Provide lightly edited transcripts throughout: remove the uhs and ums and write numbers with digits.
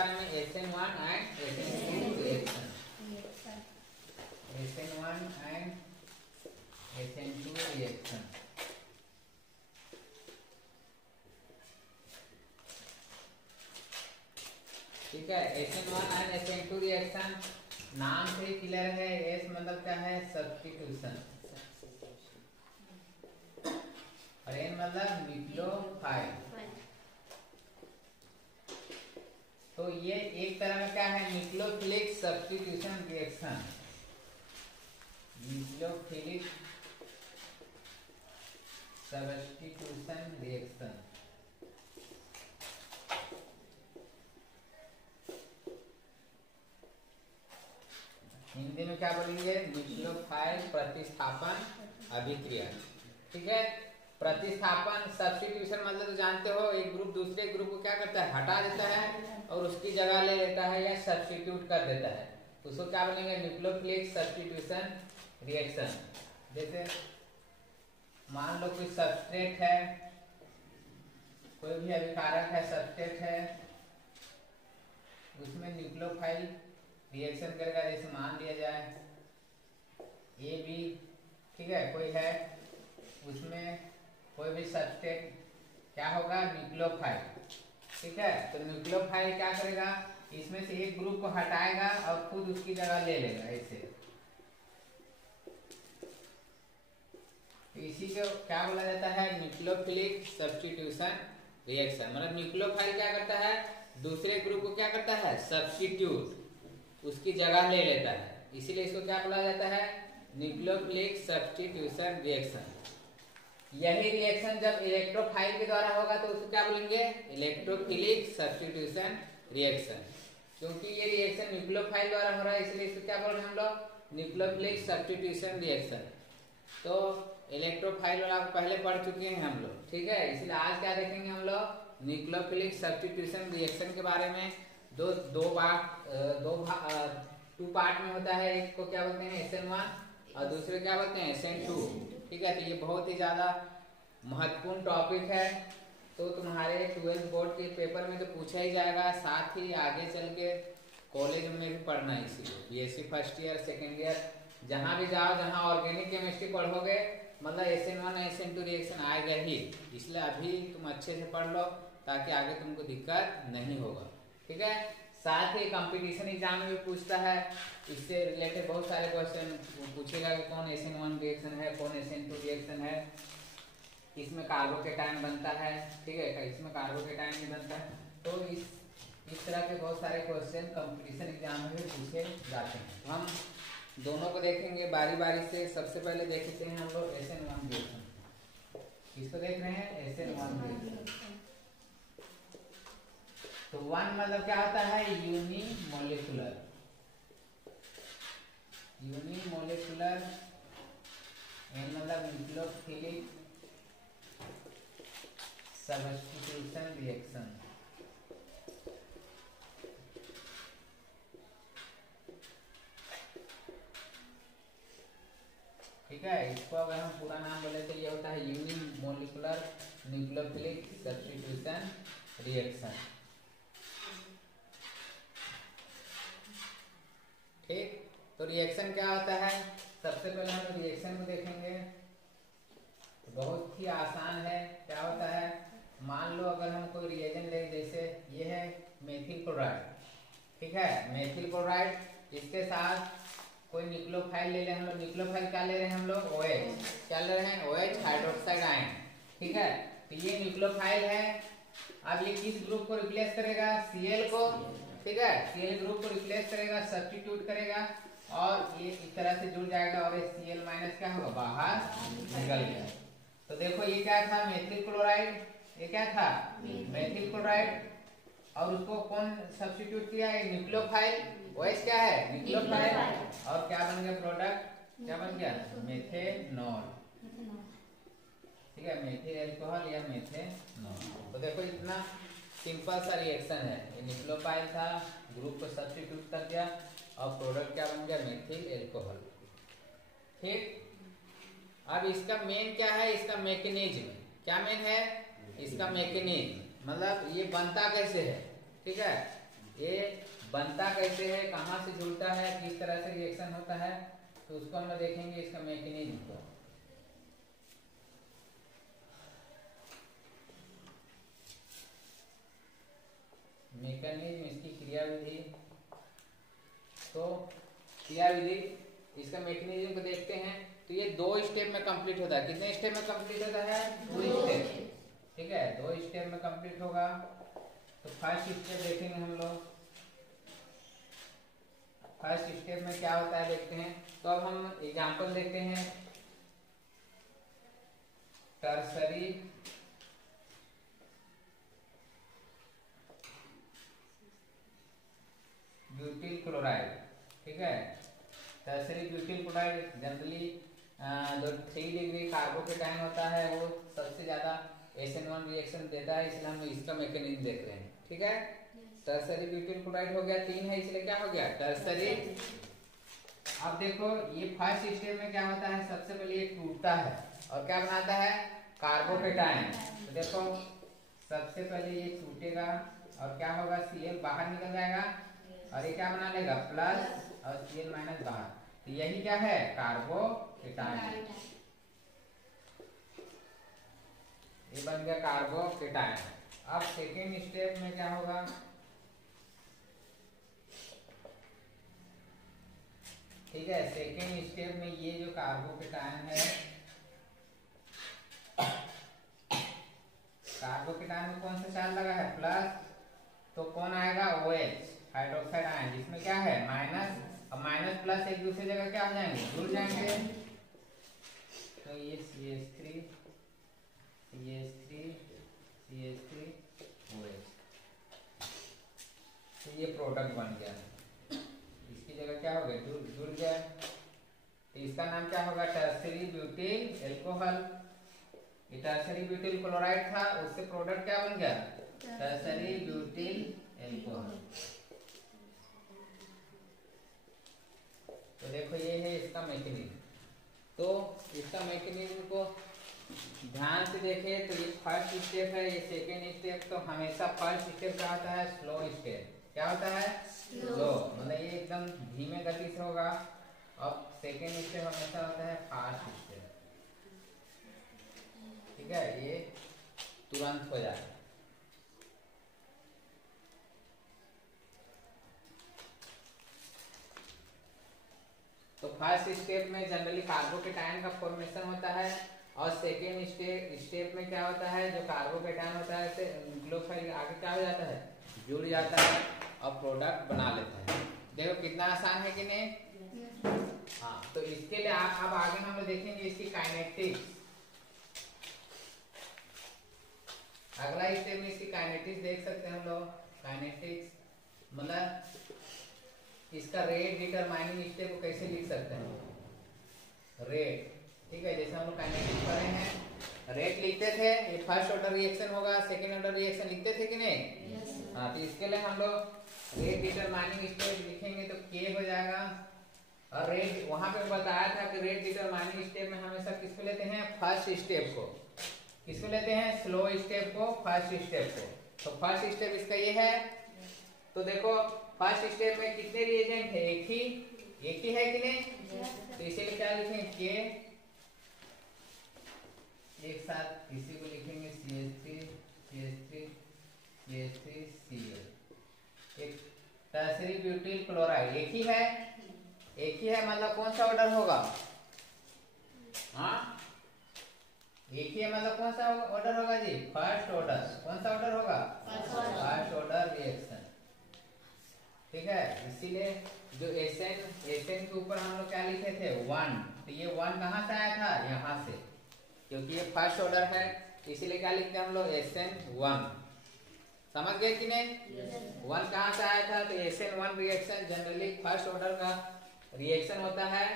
बारे में SN1 and SN2 reaction, SN1 and SN2 reaction. ठीक है, SN1 एंड SN2 रिएक्शन नाम से क्लियर है। एस मतलब क्या है? सब्स्टिट्यूशन, और एन मतलब न्यूक्लियोफाइल। तो ये एक तरह का क्या है? Nucleophilic substitution reaction, nucleophilic substitution reaction. Hindi में क्या बोलेंगे? न्यूक्लियोफाइल प्रतिस्थापन अभिक्रिया। ठीक है, प्रतिस्थापन सब्स्टिट्यूशन मतलब तो जानते हो, एक ग्रुप दूसरे ग्रुप को क्या करता है? हटा देता है और उसकी जगह ले लेता है या सब्स्टिट्यूट कर देता है, उसको क्या बोलेंगे? Nucleophilic substitution reaction. जैसे मान लो कोई सबस्ट्रेट है, कोई भी अभिकारक है, सबस्ट्रेट है, उसमें न्यूक्लियोफाइल रिएक्शन करेगा। जैसे मान लिया जाए ए बी, ठीक है, कोई है, उसमें कोई भी सबस्ट्रेट क्या होगा? न्यूक्लियोफाइल। ठीक है, तो न्यूक्लियोफाइल क्या करेगा? इसमें से एक ग्रुप को हटाएगा और खुद उसकी जगह ले लेगा ऐसे। तो इसी को क्या बोला जाता है? Nucleophilic substitution reaction. मतलब न्यूक्लियोफाइल क्या करता है? दूसरे ग्रुप को क्या करता है? सब्स्टिट्यूट, उसकी जगह ले लेता है, इसीलिए इसको क्या बोला जाता है? Nucleophilic substitution reaction. यही रिएक्शन जब इलेक्ट्रोफाइल के द्वारा होगा तो उसको क्या बोलेंगे? Electrophilic substitution reaction. क्योंकि ये रिएक्शन न्यूक्लियोफाइल द्वारा हो रहा है, इसलिए इसको क्या बोल रहे हैं हम लोग? Nucleophilic substitution reaction. तो इलेक्ट्रोफाइल वाला पहले पढ़ चुके हैं हम लोग। ठीक है, इसलिए आज क्या देखेंगे हम लोग? न्यूक्लियोफिलिक सब्स्टिट्यूशन रिएक्शन के बारे में। टू पार्ट में होता है। एक को क्या बोलते हैं? SN1 और दूसरे क्या बोलते हैं? SN2। ठीक है, तो ये बहुत ही ज्यादा महत्वपूर्ण टॉपिक है, तो तुम्हारे 12th बोर्ड के पेपर में तो पूछा ही जाएगा, साथ ही आगे चल के कॉलेज में भी पढ़ना है। इसीलिए BSc first year, second year, जहाँ भी जाओ, जहाँ ऑर्गेनिक केमिस्ट्री पढ़ोगे, मतलब SN1 SN2 रिएक्शन आएगा ही। इसलिए अभी तुम अच्छे से पढ़ लो ताकि आगे तुमको दिक्कत नहीं होगा। ठीक है, साथ ही कंपटीशन एग्जाम में भी पूछता है, इससे रिलेटेड बहुत सारे क्वेश्चन पूछेगा कि कौन SN1 रिएक्शन है, कौन SN2 रिएक्शन है, इसमें कार्बोकेटायन बनता है। ठीक है, इसमें कार्बोकेटायन भी बनता है। तो इस तरह के बहुत सारे क्वेश्चन कंपटीशन एग्जाम में भी पूछे जाते हैं। हम दोनों को देखेंगे बारी बारी से। सबसे पहले देखते हैं हम लोग SN1 रिएक्शन। किसको देख रहे हैं? SN1 reaction. तो 1 मतलब क्या होता है? Unimolecular, unimolecular. N मतलब न्यूक्लियोफिलिक सब्स्टिट्यूशन रिएक्शन। ठीक है, इसको अगर हम पूरा नाम बोले तो ये होता है यूनिमोलिकुलर न्यूक्लियोफिलिक सब्स्टिट्यूशन रिएक्शन। ठीक, तो रिएक्शन क्या होता है? सबसे पहले हम रिएक्शन को देखेंगे, बहुत ही आसान है। क्या होता है? मान लो अगर हम कोई रिएजेंट ले, जैसे ये है मेथिल क्लोराइड। ठीक है, मेथिल क्लोराइड, इसके साथ कोई न्यूक्लियोफाइल ले लें हम लोग। न्यूक्लियोफाइल क्या ले रहे हैं हम लोग? OH। क्या ले रहे हैं? OH hydroxide ion. ठीक है, तो ये न्यूक्लियोफाइल है। अब ये किस ग्रुप को रिप्लेस करेगा? Cl को। ठीक है, Cl ग्रुप को रिप्लेस करेगा, सब्स्टिट्यूट करेगा, और ये इस तरह से जुड़ जाएगा, और ये Cl माइनस क्या होगा? बाहर निकल गया। तो देखो ये क्या था? Methyl chloride. ये क्या था? Methyl chloride. और उसको कौन सब्स्टिट्यूट किया? है न्यूक्लियोफाइल। OH क्या है? न्यूक्लियोफाइल। और क्या बन गया प्रोडक्ट? क्या बन गया? मेथेनॉल। ठीक है, मेथिल अल्कोहल या मेथेनॉल। तो देखो इतना सिंपल सा रिएक्शन है। ये न्यूक्लियोफाइल था, ग्रुप को सब्स्टिट्यूट कर दिया, और प्रोडक्ट क्या बन गया? Methyl alcohol. ठीक, अब इसका मेन क्या है? इसका मैकेनिज्म। क्या मेन है? इसका मैकेनिज्म, मतलब ये बनता कैसे है। ठीक है, ये बनता कैसे है, कहाँ से जुड़ता है, किस तरह से रिएक्शन होता है, तो उसको हम देखेंगे इसका मैकेनिज्म को। मैकेनिज्म, इसकी क्रियाविधि। तो क्रियाविधि, इसका मैकेनिज्म को देखते हैं। तो ये 2 स्टेप में कंप्लीट होता है। कितने स्टेप में कंप्लीट होता है? 2 स्टेप। ठीक है, 2 स्टेप में कंप्लीट होगा। तो फर्स्ट स्टेप देखेंगे हम लोग। फर्स्ट स्टेप में क्या होता है देखते हैं। तो अब हम एग्जांपल देखते हैं। Tertiary butyl chloride. ठीक है, टर्सरी ब्यूटिल क्लोराइड जनरली जो 3 डिग्री कार्बोकेटाइन होता है वो सबसे ज्यादा SN1 रिएक्शन देता है, इसलिए हम इसका मैकेनिज्म देख रहे हैं। ठीक है, टर्सरी ब्यूटिल क्लोराइड हो गया, 3 है इसलिए क्या हो गया? टर्सरी। अब देखो ये फर्स्ट स्टेप में क्या होता है, सबसे पहले ये टूटता है और क्या बनाता है? कार्बोकेटाइन। तो देखो सबसे पहले ये टूटेगा और क्या होगा? Cl बाहर निकल जाएगा और ये क्या बना लेगा? प्लस और Cl माइनस बाहर। तो यही क्या है? कार्बोकेटाइन। ये बन गया कार्बोकेटाइन। अब सेकेंड स्टेप में क्या होगा? ठीक है, सेकेंड स्टेप में ये जो कार्बोकेटाइन है, कार्बोकेटाइन में कौन सा चार्ज लगा है? प्लस। तो कौन आएगा? OH, हाइड्रोक्साइड आयन, जिसमें क्या है? माइनस। और माइनस प्लस एक दूसरे जगह क्या हो जाएंगे? जुड़ जाएंगे। तो ये CH3 OH, तो ये प्रोडक्ट बन गया। इसकी जगह क्या हो गया? जुड़ गया। तो इसका नाम क्या होगा? Tertiary butyl alcohol. ये टर्सरी ब्यूटिल क्लोराइड था, उससे प्रोडक्ट क्या बन गया? Tertiary butyl alcohol. तो देखो ये है इसका मैकेनिज्म। तो इसका मैकेनिज्म को ध्यान से देखें। तो ये फर्स्ट स्टेप है, ये सेकेंड स्टेप। तो हमेशा फर्स्ट स्टेप क्या होता है? Slow step. क्या होता है? स्लो, मतलब ये एकदम धीमे गति से होगा। अब सेकेंड स्टेप हमेशा होता है फास्ट स्टेप। ठीक है, ये तुरंत हो जाता है। तो फर्स्ट स्टेप में जनरली कार्बोकेटाइन का फॉर्मेशन होता है और सेकेंड स्टेप में क्या होता है? जो कार्बोकेटाइन होता है से ग्लोफाइल आगे क्या हो जाता है? जुड़ जाता है और प्रोडक्ट बना लेता है। देखो कितना आसान है कि नहीं? हाँ, तो इसके लिए अब आगे हम लोग देखेंगे इसकी काइनेटिक्स। अगला स्टेप में इसकी काइनेटिक्स देख सकते हैं हम लोग। काइनेटिक्स मतलब इसका रेट डिटरमाइनिंग स्टेप को कैसे लिख सकते हैं? रेट। ठीक है, जैसे हम लोग काइनेटिक्स पढ़े हैं, रेट लिखते थे। ये फर्स्ट ऑर्डर रिएक्शन होगा, सेकेंड ऑर्डर रिएक्शन लिखते थे कि नहीं? हाँ, तो इसके लिए हम लोग रेट डिटरमाइनिंग स्टेप लिखेंगे तो K हो जाएगा। और रेट वहां पे बताया था कि रेट डिटरमाइनिंग स्टेप में हमेशा किसको लेते हैं? फर्स्ट स्टेप को। किसको लेते हैं? स्लो स्टेप को, फर्स्ट स्टेप को। तो फर्स्ट स्टेप इसका ये है। तो देखो फर्स्ट स्टेप में कितने रिएजेंट है? एक ही है कि नहीं? तो इसीलिए क्या लिखेंगे? K। एक साथ इसी को लिखेंगे CH3 Cl। एक टर्सरी ब्यूटिल क्लोराइड एक ही है, मतलब कौन सा ऑर्डर होगा? हाँ, एक ही है मतलब कौन सा ऑर्डर होगा जी? First order. कौन सा ऑर्डर होगा? First order reaction. ठीक है, इसीलिए जो SN के ऊपर हम लोग क्या लिखे थे? 1। तो ये 1 कहाँ से आया था? यहाँ से, क्योंकि ये फर्स्ट ऑर्डर है, इसीलिए क्या लिखते हैं हम लोग? SN1। समझ गए कि नहीं? 1 कहाँ से आया था? तो SN1 reaction generally first order का रिएक्शन होता है,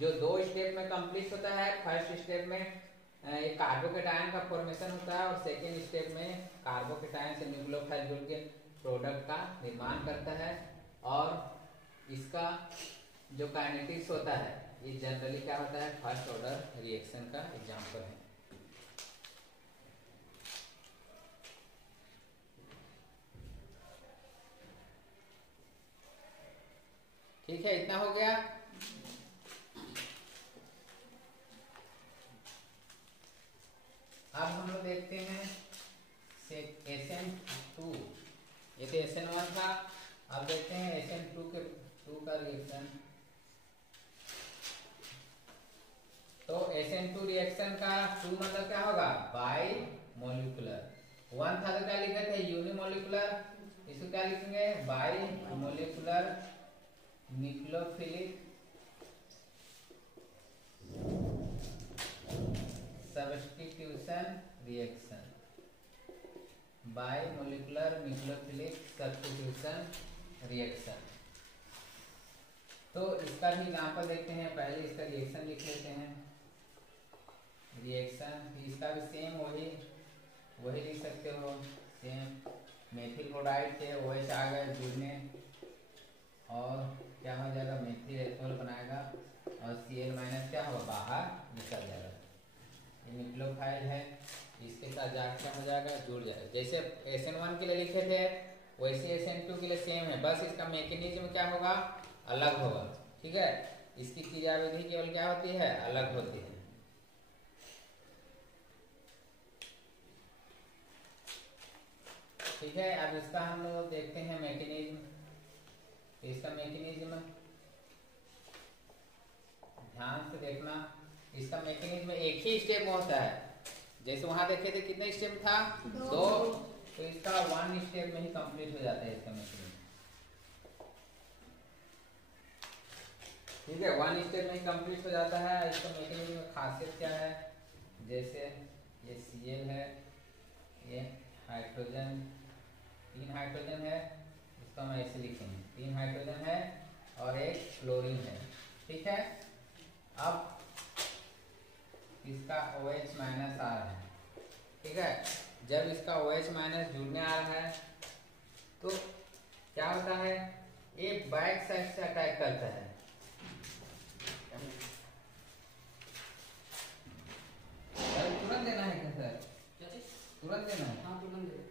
जो 2 स्टेप में कंप्लीट होता है। फर्स्ट स्टेप में एक कार्बोकेटाइन का फॉर्मेशन होता है और सेकेंड स्टेप में कार्बोकेटाइन से न्यूक्लियोफाइल जुड़ के प्रोडक्ट का निर्माण करता है। और इसका जो काइनेटिक्स होता है ये जनरली क्या होता है? फर्स्ट ऑर्डर रिएक्शन का एग्जांपल है। ठीक है, इतना हो गया। अब हम लोग देखते हैं SN2, ये तो SN1 था। अब देखते हैं SN2 का रिएक्शन। तो SN2 रिएक्शन का 2 मतलब क्या होगा, बाई मोलिकुलर। 1 था तो क्या लिखे थे, यूनिमोलिकुलर, इसको क्या लिखेंगे, by molecular nucleophilic substitution reaction, by molecular nucleophilic substitution reaction. तो इसका भी एग्जाम्पल देखते हैं। पहले इसका रिएक्शन लिख लेते हैं। रिएक्शन इसका भी सेम वही लिख सकते हो, सेम मेथिल क्लोराइड से OH आ गए जुड़ने, और क्या हो जाएगा, मेथिल एथोल बनाएगा, और Cl माइनस क्या होगा, बाहर निकल जाएगा। ये न्यूक्लियोफाइल है, इसके साथ जाकर क्या हो जाएगा, जुड़ जाएगा। जैसे SN1 के लिए लिखे थे वैसे SN2 के लिए सेम है, बस इसका मैकेनिज्म क्या होगा, अलग होगा। ठीक है, इसकी क्रियाविधि केवल क्या होती है, अलग होती है। ठीक है, अब इसका हम लोग देखते हैं मैकेनिज्म। इसका मैकेनिज्म ध्यान से देखना। इसका मैकेनिज्म एक ही स्टेप में होता है। जैसे वहां देखे थे कितने स्टेप था, 2, तो इसका 1 स्टेप में ही कंप्लीट हो जाता है इसका मैकेनिज्म। ठीक है, 1 स्टेप में ही कंप्लीट हो जाता है। इसका मैकेनिज्म में खासियत क्या है, जैसे ये Cl है, ये हाइड्रोजन, 3 हाइड्रोजन है, इसको हम ऐसे लिखेंगे, 3 हाइड्रोजन है और एक क्लोरीन है। ठीक है, अब इसका OH माइनस आ रहा है। ठीक है, जब इसका OH माइनस जुड़ने आ रहा है तो क्या होता है, ये बैक साइड से अटैक करता है। तुरंत देना है क्या सर, तुरंत देना है? हाँ, तुरंत देना।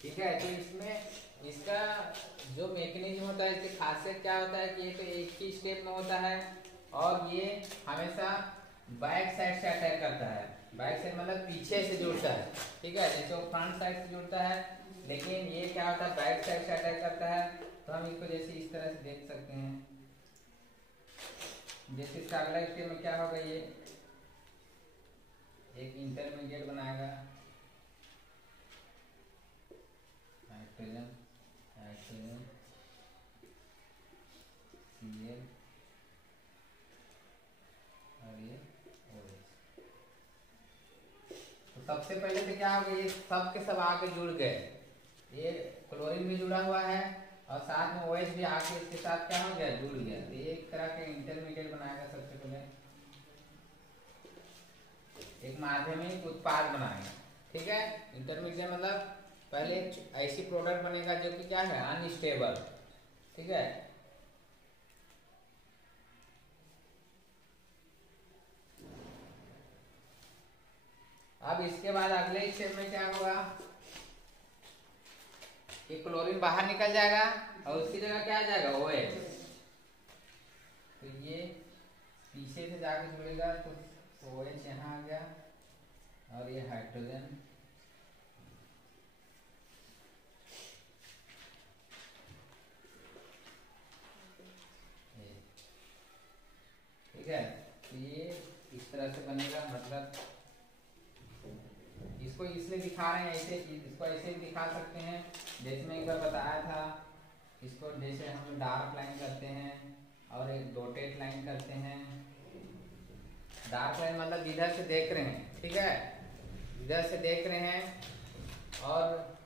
ठीक है, तो इसमें इसका जो मैकेनिज्म होता है, इसकी खासियत क्या होता है कि ये तो एक ही स्टेप में होता है और ये हमेशा बैक साइड से अटैक करता है। बैक साइड मतलब पीछे से जुड़ता है। ठीक है, जैसे वो फ्रंट साइड से जुड़ता है, लेकिन ये क्या होता है, बैक साइड से अटैक करता है। तो हम इसको जैसे इस तरह से देख सकते हैं। जैसे इसका अगला स्टेप में क्या होगा, ये एक इंटरमीडिएट बनाएगा, हाइड्रोजन हाइड्रोजन Cl और ये OH। तो सबसे पहले तो क्या होगा, ये सब के सब आके जुड़ गए। ये क्लोरीन भी जुड़ा हुआ है और साथ में OH भी आके इसके साथ क्या हो गया, जुड़ गया। तो ये एक तरह के इंटरमीडिएट बनाएगा। सबसे पहले एक माध्यमिक उत्पाद बनाएगा। ठीक है, इंटरमीडिएट मतलब पहले ऐसी प्रोडक्ट बनेगा जो कि क्या है, अनस्टेबल। ठीक है, अब इसके बाद अगले स्टेप में क्या होगा, ये क्लोरीन बाहर निकल जाएगा और उसकी जगह क्या आ जाएगा, OH। तो ये पीछे से जाकर जुड़ेगा तो OH यहाँ आ गया और ये हाइड्रोजन ठीक है। ये इस तरह से बनेगा, मतलब इसको इसलिए दिखा रहे हैं ऐसे, इसको ऐसे भी दिखा सकते हैं जैसे मैं एक बार बताया था। इसको जैसे हम डार्क लाइन करते हैं और एक डॉटेड लाइन करते हैं। डार्क लाइन मतलब इधर से देख रहे हैं, ठीक है, इधर से देख रहे हैं, और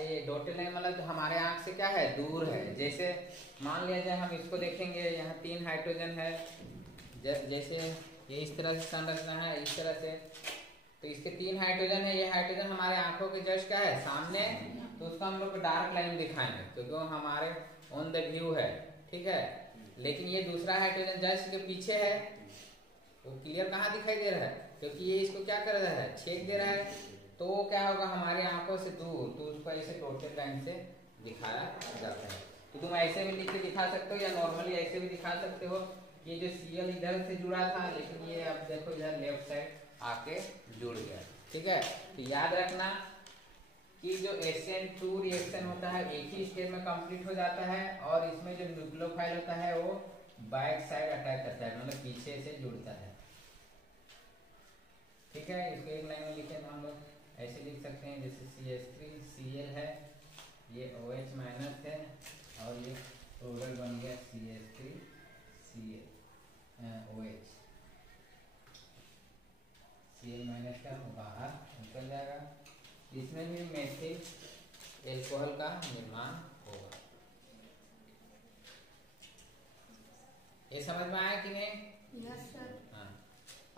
ये डॉटेड लाइन मतलब हमारे आंख से क्या है, दूर है। जैसे मान लिया जाए हम इसको देखेंगे, यहाँ 3 हाइड्रोजन है, जैसे ये इस तरह से संरचना है, इस तरह से, तो इसके 3 हाइड्रोजन है, ये हाइड्रोजन हमारे आंखों के जस्ट क्या है, सामने, तो उसको हम लोग डार्क लाइन दिखाएंगे क्योंकि वो हमारे ऑन द व्यू है, ठीक है। लेकिन ये दूसरा हाइड्रोजन जस्ट के पीछे है, वो क्लियर कहाँ दिखाई दे रहा है, क्योंकि ये इसको क्या कर रहा है, छेद दे रहा है, तो वो क्या होगा, हमारे आंखों से दूर, तो उसको ऐसे डॉटेड लाइन से दिखाया जाता है। तो तुम ऐसे भी लिख के दिखा सकते हो या नॉर्मली ऐसे भी दिखा सकते हो। ये जो Cl इधर से जुड़ा था, लेकिन ये अब देखो इधर लेफ्ट साइड आके जुड़ गया, ठीक है। तो याद रखना कि जो SN2 रिएक्शन होता है एक ही स्टेज में कंप्लीट हो जाता है, और इसमें जो न्यूक्लियोफाइल होता है वो बैक साइड अटैक करता है, मतलब पीछे से जुड़ता है, ठीक है। इसको एक लाइन में लिखे हम लोग ऐसे लिख सकते हैं, जैसे CH3Cl है, ये OH माइनस है, और ये प्रोडक्ट बन गया CH3Cl OH, Cl माइनस का बाहर निकल जाएगा, इसमें भी मेथिल एल्कोहल का निर्माण होगा। ये समझ में आया कि नहीं? Yes sir. हाँ,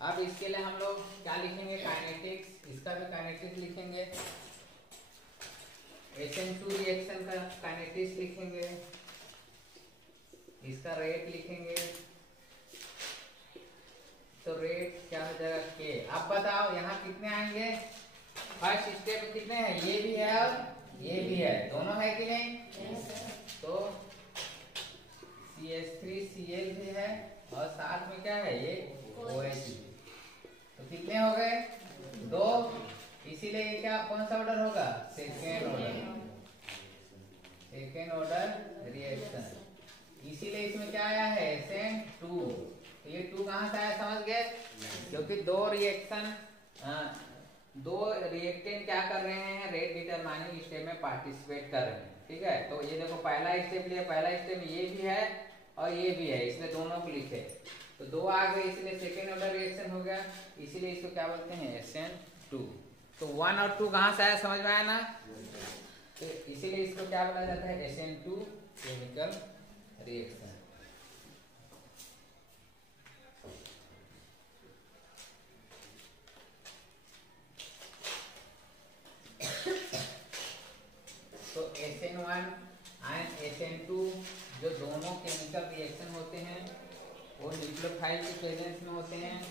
अब इसके लिए हम लोग क्या लिखेंगे, काइनेटिक्स, इसका भी काइनेटिक्स लिखेंगे, SN2 रिएक्शन का काइनेटिक्स लिखेंगे, इसका रेट लिखेंगे, तो रेट क्या हो जाएगा K। अब बताओ यहाँ कितने आएंगे, फर्स्ट स्टेप में कितने हैं, ये भी है और ये भी है, दोनों है कि नहीं? Yes sir. तो CH3Cl भी है और साथ में क्या है, ये OH भी, तो कितने हो गए, 2, इसीलिए ये क्या, कौन सा ऑर्डर होगा, सेकेंड ऑर्डर रिएक्शन। इसीलिए इसमें क्या आया है, SN2, तो ये 2 कहां से आया, समझ गए, क्योंकि दो रिएक्टेंट क्या कर रहे हैं, रेट डिटरमाइनिंग स्टेप में पार्टिसिपेट कर रहे हैं, ठीक है। तो ये देखो पहला स्टेप लिया, पहला स्टेप में ये भी है और ये भी है, इसलिए दोनों को लिखे, तो 2 आ गए, इसलिए सेकेंड ऑर्डर रिएक्शन हो गया, इसीलिए इसको क्या बोलते हैं, SN2। तो 1 और 2 कहां से आया, समझ में आया ना, तो इसीलिए इसको क्या बोला जाता है, SN2 केमिकल रिएक्शन। तो SN1 एंड SN2 जो दोनों केमिकल रिएक्शन होते हैं वो न्यूक्लियोफाइल के प्रेजेंस में होते हैं।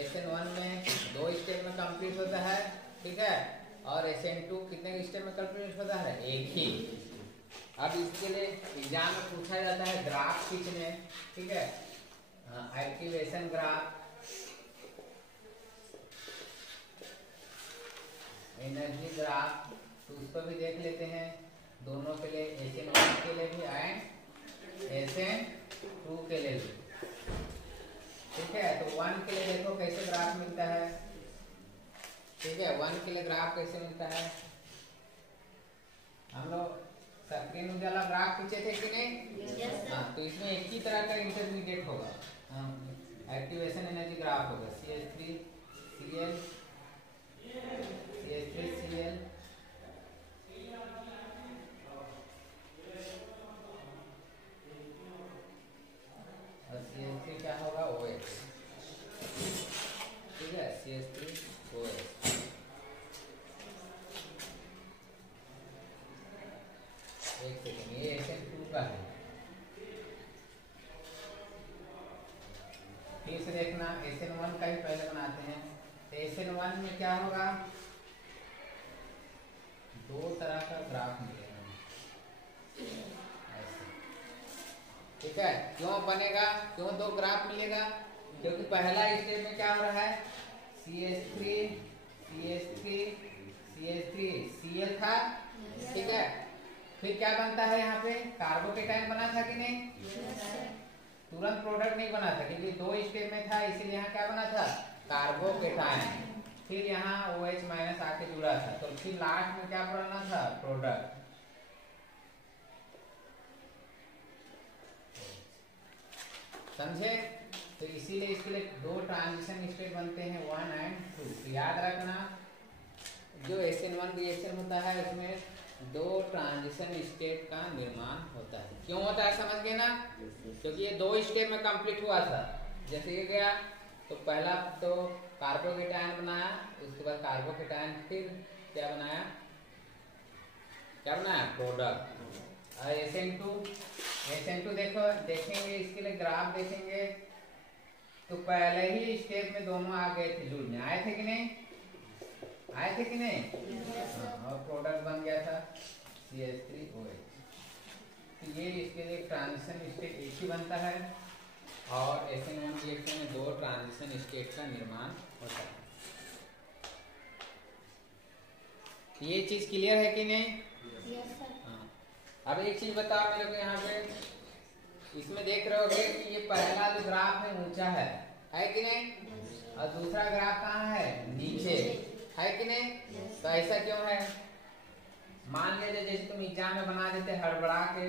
SN1 में 2 स्टेप में कंप्लीट होता है, ठीक है, और SN2 कितने स्टेप में कंप्लीट होता है, एक ही। अब इसके लिए एग्जाम में पूछा जाता है ग्राफ खींचने, ठीक है, एक्टिवेशन ग्राफ, एनर्जी ग्राफ, तो उसको भी देख लेते हैं दोनों के लिए, SN1 के लिए भी एंड SN2 के लिए भी, ठीक है। तो 1 के लिए देखो कैसे ग्राफ मिलता है, ठीक है, 1 के लिए ग्राफ कैसे मिलता है, हम लोग स्क्रीन उजाला ग्राफ खींचे थे कि नहीं? Yes sir. हाँ, तो इसमें एक ही तरह का इंटरमीडिएट होगा, एक्टिवेशन एनर्जी ग्राफ होगा, CH3Cl और CH3 क्या होगा, OH, ठीक है, CH3OH। एक सेकेंड, ये SN2 का है, फिर से देखना, SN1 का ही पहले बनाते हैं। तो SN1 में क्या होगा, 2 तरह का ग्राफ मिलेगा ऐसे, ठीक है। क्यों बनेगा, क्यों 2 ग्राफ मिलेगा, क्योंकि पहला स्टेप में क्या हो रहा है, CH3 CH3 CH3 Cl था, ठीक है। फिर क्या बनता है यहाँ पे, कार्बोकेटाइन बना था कि नहीं? तुरंत प्रोडक्ट नहीं बना था क्योंकि 2 स्टेप में था, इसीलिए यहाँ क्या बना था, कार्बोकेटाइन। फिर यहाँ OH माइनस आके जुड़ा था, तो फिर लास्ट में क्या बनाना था, प्रोडक्ट। समझे? तो इसीलिए इसके लिए 2 ट्रांजिशन स्टेट बनते हैं, 1 और 2। तो याद रखना, जो SN1 रिएक्शन होता है उसमें 2 ट्रांजिशन स्टेट का निर्माण होता है। क्यों होता है समझ गए ना? क्योंकि ये 2 स्टेप में कंप्लीट हुआ था। जैसे ये गया तो पहला तो कार्बोकेटाइन बनाया, उसके बाद कार्बोकेटाइन फिर क्या बनाया, प्रोडक्ट। SN2 देखो, देखेंगे इसके लिए ग्राफ देखेंगे तो पहले ही स्टेप में दोनों आ गए थे, जुड़ने आए थे कि नहीं? और प्रोडक्ट बन गया था CH3OH। तो ये इसके लिए ट्रांजिशन स्टेट एक ही बनता है, और SN1 रिएक्शन में 2 ट्रांजिशन स्टेट का निर्माण होता है। ये चीज क्लियर है कि नहीं? अब एक चीज बताओ मेरे को, यहाँ पे इसमें देख रहे होगे कि ये पहला जो ग्राफ है ऊंचा है कि नहीं? और दूसरा ग्राफ कहाँ है, नीचे है कि नहीं? तो ऐसा क्यों है? मान लीजिए जैसे तुम एग्जाम में बना देते हड़बड़ा के,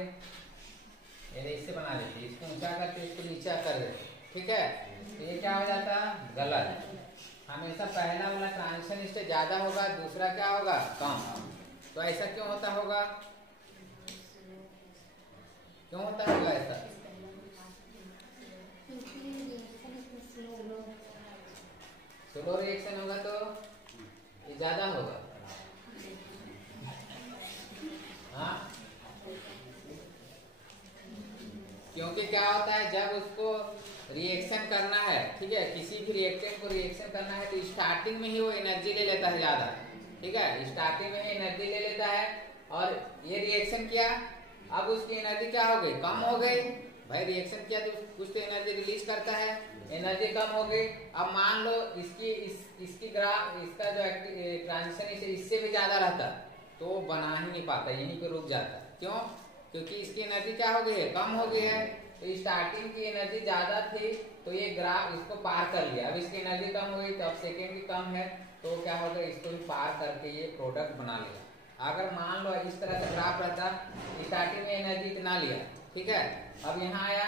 इससे बना देते, इसको ऊंचा करते इसको नीचा कर देते, ठीक है? तो ये क्या हो जाता, गलत। हमेशा पहला वाला ट्रांजिशन स्टेट ज्यादा होगा, दूसरा क्या होगा, कम। तो ऐसा क्यों होता होगा, क्यों होता होगा ऐसा? स्लो रिएक्शन होगा तो ये ज्यादा होगा, हाँ। क्योंकि क्या होता है, जब उसको रिएक्शन करना है, ठीक है, किसी भी रिएक्टेंट को रिएक्शन करना है तो स्टार्टिंग में ही वो एनर्जी ले लेता है ज्यादा, ठीक है, स्टार्टिंग में ही एनर्जी ले लेता है। और ये रिएक्शन किया, अब उसकी एनर्जी क्या हो गई, कम हो गई। भाई रिएक्शन किया तो कुछ तो एनर्जी रिलीज करता है, एनर्जी कम हो गई। अब मान लो इसकी ग्राफ, इसका जो ट्रांजिशन इससे भी ज्यादा रहता तो वो बना ही नहीं पाता, यहीं पे रुक जाता। क्यों? क्योंकि इसकी एनर्जी क्या हो गई है, कम हो गई है। तो स्टार्टिंग की एनर्जी ज्यादा थी तो ये ग्राफ इसको पार कर लिया, अब इसकी एनर्जी कम हो गई तो अब सेकेंड भी कम है, तो क्या होगा, इसको भी पार करके ये प्रोडक्ट बना लिया। अगर मान लो इस तरह का ग्राफ रहता, स्टार्टिंग में एनर्जी इतना लिया, ठीक है, अब यहाँ आया,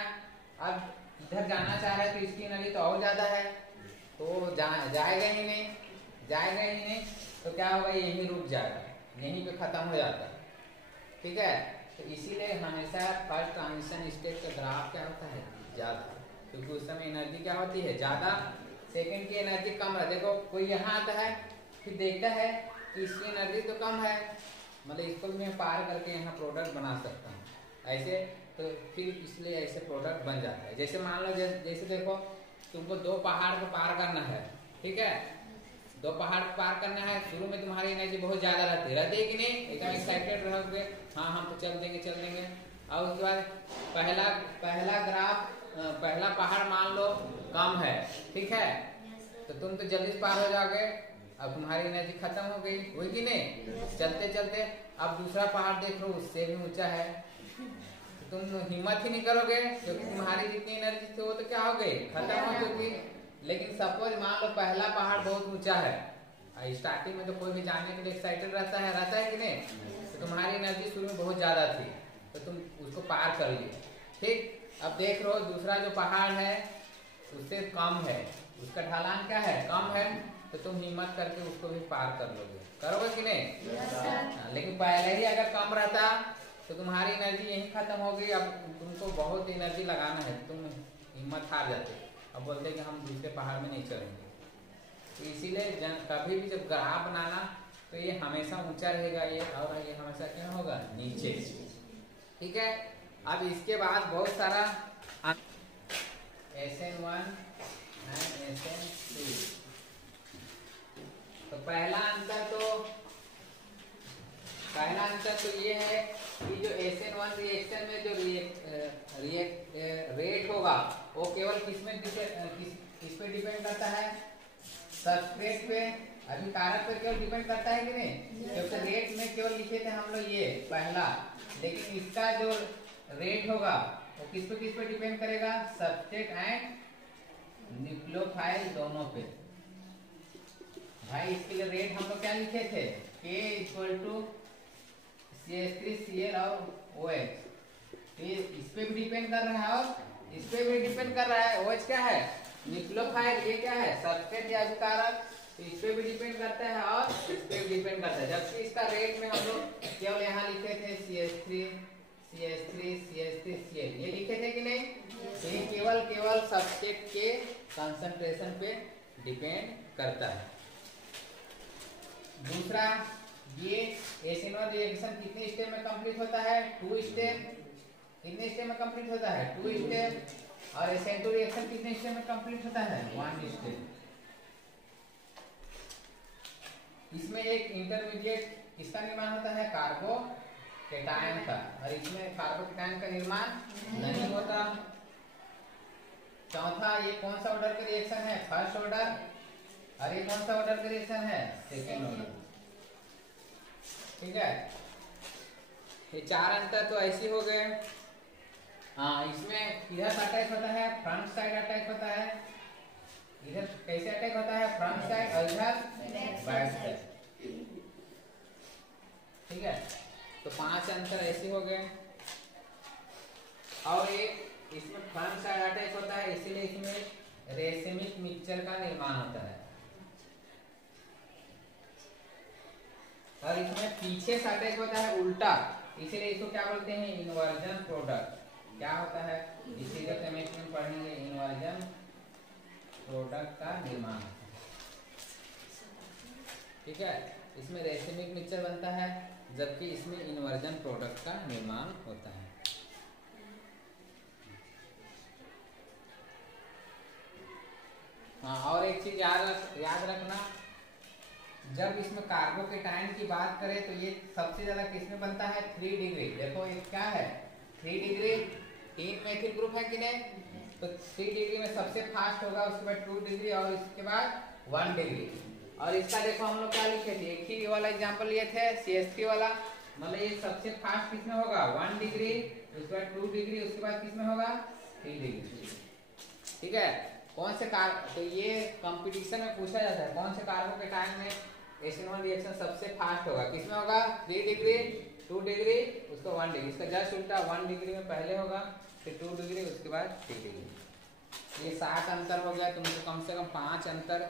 अब इधर जाना चाह रहा है तो इसकी एनर्जी तो और ज्यादा है, तो जाएगा ही नहीं, तो क्या होगा, यहीं रुक जाएगा, यहीं पे खत्म हो जाता है, ठीक है। तो इसीलिए हमेशा फर्स्ट ट्रांजिशन स्टेट का ग्राफ क्या होता है, ज्यादा, क्योंकि उस समय एनर्जी क्या होती है, ज्यादा, सेकेंड की एनर्जी कम है। देखो कोई यहाँ आता है, फिर देखता है कि इसकी एनर्जी तो कम है, मतलब इसको भी मैं पार करके यहाँ प्रोडक्ट बना सकता हूँ, ऐसे। तो फिर इसलिए ऐसे प्रोडक्ट बन जाता है। जैसे मान लो जैसे देखो तुमको 2 पहाड़ को पार करना है, ठीक है, 2 पहाड़ को पार करना है। शुरू में तुम्हारी एनर्जी बहुत ज्यादा रहती है कि नहीं, एकदम एक्साइटेड रहोगे, हाँ हम तो चल देंगे। और उसके बाद पहला ग्राफ, पहला पहाड़ मान लो कम है, ठीक है, तो तुम तो जल्दी पार हो जाओगे, अब तुम्हारी एनर्जी खत्म हो गई, हुई कि नहीं? चलते अब दूसरा पहाड़ देख लो, उससे भी ऊंचा है, तो तुम हिम्मत ही नहीं करोगे, क्योंकि तुम्हारी जितनी एनर्जी थी वो तो क्या हो गई, खत्म हो चुकी। लेकिन सपोज मान लो पहला पहाड़ बहुत ऊंचा है, स्टार्टिंग में तो कोई भी जाने के लिए एक्साइटेड रहता है कि नहीं? तो तुम्हारी एनर्जी शुरू में बहुत ज्यादा थी, तो तुम उसको पार कर लिए, ठीक। अब देख लो दूसरा जो पहाड़ है उससे कम है, उसका ढलान क्या है, कम है, तो तुम हिम्मत करके उसको भी पार कर लोगे, करोगे कि नहीं? लेकिन पहले ही अगर कम रहता तो तुम्हारी एनर्जी यहीं खत्म हो गई, अब तुमको बहुत एनर्जी लगाना है, तुम हिम्मत हार जाते, अब बोलते कि हम दूसरे पहाड़ में नहीं चलेंगे। तो इसीलिए कभी भी जब ग्राफ बनाना तो ये हमेशा ऊंचा रहेगा, ये और ये हमेशा क्या होगा, नीचे, ठीक है। अब इसके बाद बहुत सारा SN1 and SN2। तो पहला अंतर तो ये है कि जो SN1 रिएक्शन में जो रेट होगा वो केवल किस पे डिपेंड करता है, सबस्ट्रेट पे, अभिकारक पे केवल डिपेंड करता है कि नहीं, क्योंकि रेट में केवल लिखे थे हम लोग ये पहला, लेकिन इसका जो रेट होगा वो किस पे डिपेंड करेगा, सबस्ट्रेट एंड न्यूक्लियोफाइल दोनों पे। भाई इसके लिए रेट हम लोग क्या लिखे थे, K इक्वल टू CH3Cl और OH। इस पे भी डिपेंड कर रहा है और इस पे भी डिपेंड कर रहा है। OH क्या है, न्यूक्लियोफाइल, ये क्या है, सबस्ट्रेट या अभिकारक, तो इस पे भी डिपेंड करता है और इस पे भी डिपेंड करता है। जबकि इसका रेट में हम लोग केवल यहाँ लिखे थे CH3Cl, ये लिखे थे कि नहीं, तो ये केवल सबस्ट्रेट के कंसंट्रेशन पे डिपेंड करता है। दूसरा, ये SN1 रिएक्शन कितने स्टेप में कंप्लीट होता है, 2 स्टेप। कितने स्टेप में कंप्लीट होता है, 2 स्टेप। और SN2 रिएक्शन कितने स्टेप में कंप्लीट होता है, 1 स्टेप। इसमें एक इंटरमीडिएट किसका निर्माण होता है, कार्बोकेटायन का, और इसमें कार्बोकेटायन का निर्माण नहीं होता। चौथा, ये कौन सा ऑर्डर का रिएक्शन है, फर्स्ट ऑर्डर, और ये कौन सा ऑर्डर का रिएक्शन है, सेकेंड ऑर्डर। ठीक है, ये 4 अंतर तो ऐसे हो गए। हाँ, इसमें इधर अटैक होता है, फ्रंट साइड अटैक होता है, इधर कैसे अटैक होता है, फ्रंट साइड, और इधर बैक साइड। ठीक है, तो 5 अंतर ऐसे हो गए। और एक इसमें फ्रंट साइड अटैक होता है, इसीलिए इसमें रेसिमिक मिक्सचर का निर्माण होता है। और इसमें पीछे से अटैक होता है उल्टा, इसीलिए इसको क्या बोलते हैं, इन्वर्जन प्रोडक्ट। क्या होता है, इसी जो केमिस्ट्री में पढ़ेंगे, इन्वर्जन प्रोडक्ट का निर्माण। ठीक है, इसमें रेसिमिक मिक्सचर बनता है, जबकि इसमें इन्वर्जन प्रोडक्ट का निर्माण होता है। हाँ, और एक चीज याद रखना, जब इसमें कार्बोकेटायन की बात करें तो ये सबसे ज्यादा किसमें बनता है, 3 डिग्री। देखो ये क्या है, 3 डिग्री, 3 मेथिल ग्रुप है कि नहीं, तो 3 डिग्री में सबसे फास्ट होगा, उसके बाद 2 डिग्री, और इसके बाद 1 डिग्री। और इसका देखो हम लोग क्या लिखे थे, एक ही वाला एग्जांपल लिए थे, CH3 वाला, मतलब ये सबसे फास्ट किसमें होगा, 1 डिग्री, उसके बाद 2 डिग्री, उसके बाद किसमें होगा, 3 डिग्री। ठीक है, कौन से तो ये कंपटीशन में पूछा जाता है, कौन से कार्बोकेटायन में SN1 रिएक्शन सबसे फास्ट होगा, किसमें होगा, 3 डिग्री, 2 डिग्री, उसको 1 डिग्री। इसका जस्ट उल्टा, 1 डिग्री में पहले होगा, फिर 2 डिग्री, उसके बाद 3 डिग्री। ये 7 अंतर हो गया, तुमको कम से कम 5 अंतर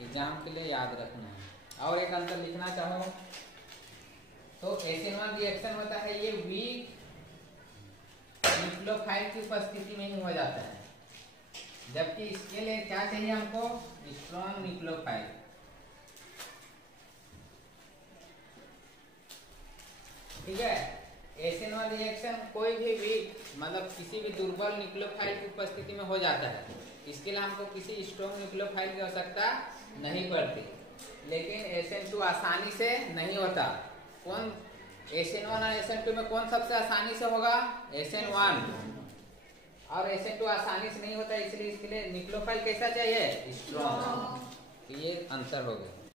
एग्जाम के लिए याद रखना है। और एक अंतर लिखना चाहो तो SN1 रिएक्शन होता है, ये वीक न्यूक्लियोफाइल की उपस्थिति में ही हो जाता है, जबकि इसके लिए क्या चाहिए हमको, स्ट्रॉन्ग न्यूक्लियोफाइल। ठीक है, SN1 रिएक्शन कोई भी वीक, मतलब किसी भी दुर्बल न्यूक्लियोफाइल की उपस्थिति में हो जाता है। इसके लिए हमको किसी स्ट्रॉन्ग न्यूक्लियोफाइल की आवश्यकता नहीं पड़ती। लेकिन SN2 आसानी से नहीं होता। कौन, SN1 और SN2 में कौन सबसे आसानी से होगा, SN1, और SN2 आसानी से नहीं होता, इसलिए इसके लिए न्यूक्लियोफाइल कैसा चाहिए, स्ट्रॉन्ग। ये अंतर हो गया।